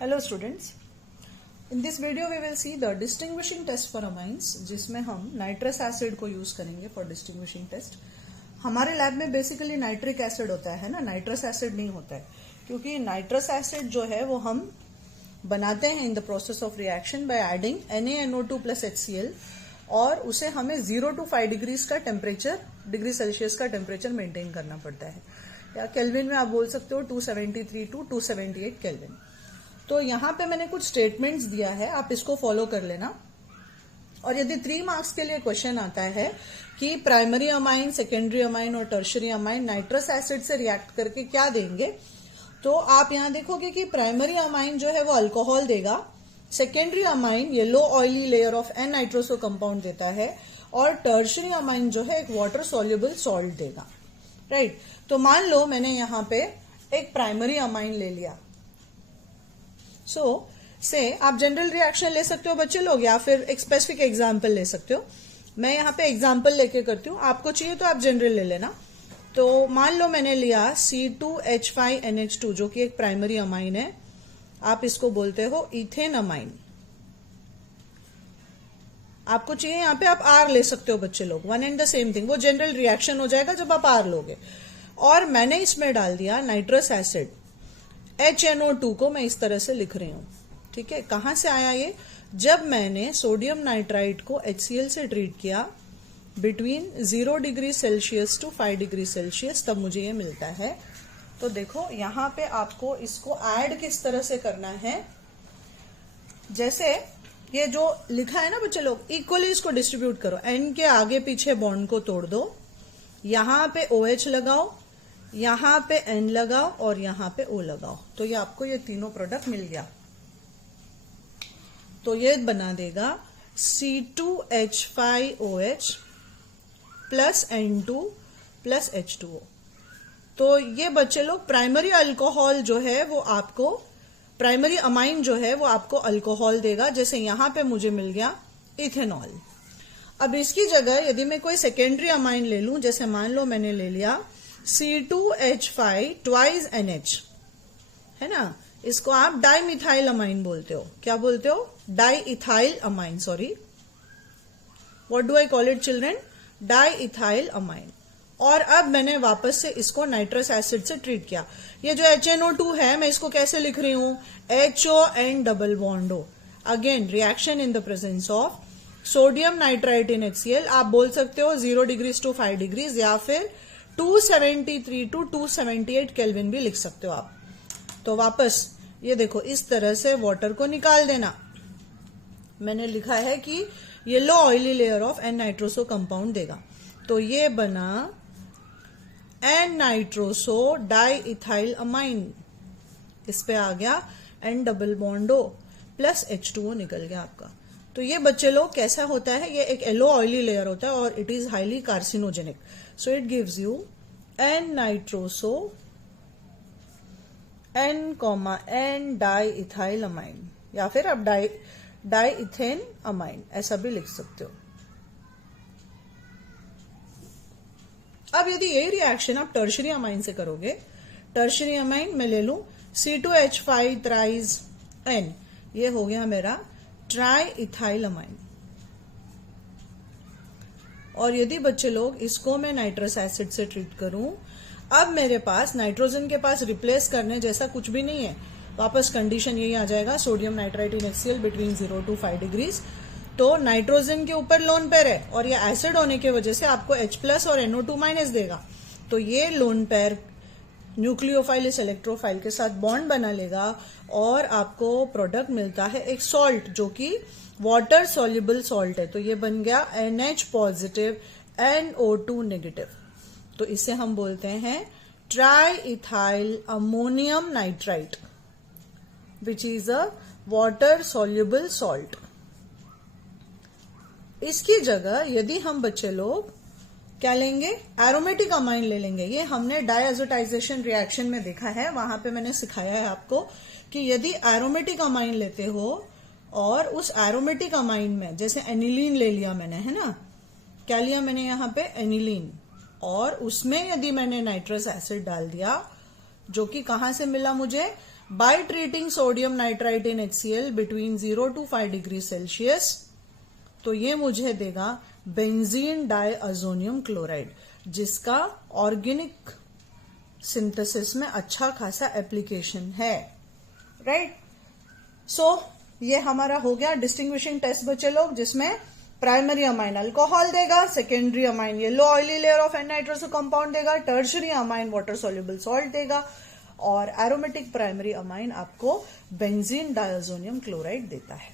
Hello students, in this video we will see the distinguishing test for amines जिसमें हम nitrous acid को use करेंगे for distinguishing test. हमारे lab में basically nitric acid होता है ना, नाइट्रस एसिड नहीं होता है, क्योंकि नाइट्रस एसिड जो है वो हम बनाते हैं in the process of reaction by adding NaNO2 plus HCl और उसे हमें 0 to 5 डिग्रीज का टेम्परेचर, डिग्री सेल्सियस का टेम्परेचर मेंटेन करना पड़ता है, या केल्विन में आप बोल सकते हो 273 to 278 केल्विन। तो यहाँ पे मैंने कुछ स्टेटमेंट्स दिया है, आप इसको फॉलो कर लेना। और यदि 3 मार्क्स के लिए क्वेश्चन आता है कि प्राइमरी अमाइन, सेकेंडरी अमाइन और टर्शरी अमाइन नाइट्रस एसिड से रिएक्ट करके क्या देंगे, तो आप यहाँ देखोगे कि प्राइमरी अमाइन जो है वो अल्कोहल देगा, secondary amine yellow oily layer of an nitroso compound देता है और टर्शरी अमाइन जो है एक वाटर सोल्यूबल सॉल्ट देगा, राइट। तो मान लो मैंने यहाँ पे एक प्राइमरी अमाइन ले लिया, से आप जनरल रिएक्शन ले सकते हो बच्चे लोग, या फिर एक स्पेसिफिक एग्जाम्पल ले सकते हो। मैं यहाँ पे एग्जाम्पल लेके करती हूँ, आपको चाहिए तो आप जनरल ले लेना। तो मान लो मैंने लिया C2H5NH2 जो कि एक प्राइमरी अमाइन है, आप इसको बोलते हो इथेन अमाइन। आपको चाहिए यहाँ पे आप R ले सकते हो बच्चे लोग, one and the same thing, वो जनरल रिएक्शन हो जाएगा जब आप R लोगे। और मैंने इसमें डाल दिया नाइट्रस एसिड HNO2 को मैं इस तरह से लिख रही हूं, ठीक है। कहां से आया ये? जब मैंने सोडियम नाइट्राइट को HCl से ट्रीट किया between 0 degree Celsius to 5 degree Celsius, तब मुझे ये मिलता है। तो देखो यहाँ पे आपको इसको ऐड किस तरह से करना है, जैसे ये जो लिखा है ना बच्चे लोग, इक्वली इसको डिस्ट्रीब्यूट करो, N के आगे पीछे बॉन्ड को तोड़ दो, यहां पे OH लगाओ, यहां पे N लगाओ और यहां पे O लगाओ, तो ये आपको ये तीनों प्रोडक्ट मिल गया। तो ये बना देगा C2H5OH plus N2 plus H2O। तो ये बच्चे लोग प्राइमरी अल्कोहल जो है वो आपको, प्राइमरी अमाइन जो है वो आपको अल्कोहल देगा, जैसे यहां पे मुझे मिल गया इथेनॉल। अब इसकी जगह यदि मैं कोई सेकेंडरी अमाइन ले लूं, जैसे मान लो मैंने ले लिया C2H5 ट्वाइस NH, है ना, इसको आप डाइमिथाइल अमाइन बोलते हो। क्या बोलते हो? Diethyl amine, sorry, what do I call it children? Diethyl amine. और अब मैंने वापस से इसको नाइट्रस एसिड से ट्रीट किया। ये जो HNO2 है, मैं इसको कैसे लिख रही हूं? HON double bond O। Again reaction in the presence of sodium nitrite in HCl। आप बोल सकते हो 0 डिग्रीज टू 5 डिग्रीज या फिर 273 टू 278 केल्विन भी लिख सकते हो आप। तो वापस ये देखो, इस तरह से वाटर को निकाल देना। मैंने लिखा है कि yellow oily layer of an nitroso compound देगा, तो ये बना एन नाइट्रोसो डाइइथाइल अमाइन। इस पे आ गया N double bond O plus H2O निकल गया आपका। तो ये बच्चे लोग कैसा होता है, ये एक येलो ऑयली लेयर होता है और it is highly carcinogenic. So it gives you N-nitroso N, diethyl amine, या फिर आप डाइइथेन अमाइन ऐसा भी लिख सकते हो। अब यदि यही रिएक्शन आप टर्शरी अमाइन से करोगे, टर्शरी अमाइन मैं ले लूं C2H5 थ्राइस N, ये हो गया मेरा ट्राइइथाइल अमाइन। और यदि बच्चे लोग इसको मैं नाइट्रस एसिड से ट्रीट करूं, अब मेरे पास नाइट्रोजन के पास रिप्लेस करने जैसा कुछ भी नहीं है, वापस कंडीशन यही आ जाएगा, sodium nitrite in HCl between 0 to 5 degrees. तो नाइट्रोजन के ऊपर लोन पेयर है और ये एसिड होने की वजह से आपको H प्लस और NO2 माइनस देगा। तो ये लोन पेयर न्यूक्लियोफाइल इस इलेक्ट्रोफाइल के साथ बॉन्ड बना लेगा और आपको प्रोडक्ट मिलता है एक सॉल्ट जो कि वाटर सॉल्युबल सॉल्ट है। तो ये बन गया NH पॉजिटिव NO2 नेगेटिव। तो इसे हम बोलते हैं triethyl ammonium nitrite which is a water soluble salt. इसकी जगह यदि हम बच्चे लोग क्या लेंगे, एरोमेटिक अमाइन ले लेंगे। ये हमने डायएजोटाइजेशन रिएक्शन में देखा है, वहां पे मैंने सिखाया है आपको कि यदि एरोमेटिक अमाइन लेते हो और उस एरोमेटिक अमाइन में जैसे एनिलीन ले लिया मैंने, है ना, क्या लिया मैंने यहाँ पे एनिलीन, और उसमें यदि मैंने नाइट्रस एसिड डाल दिया जो कि कहां से मिला मुझे, by treating sodium nitrite in HCl between 0 to 5 degree Celsius, तो ये मुझे देगा बेंजीन डाइअज़ोनियम क्लोराइड, जिसका ऑर्गेनिक सिंथेसिस में अच्छा खासा एप्लीकेशन है, राइट। सो ये हमारा हो गया डिस्टिंग्विशिंग टेस्ट बच्चे लोग, जिसमें प्राइमरी अमाइन अल्कोहल देगा, secondary amine yellow oily layer of N-nitrosो कंपाउंड देगा, tertiary amine water soluble salt देगा, और एरोमेटिक प्राइमरी अमाइन आपको बेंजीन डाइअज़ोनियम क्लोराइड देता है।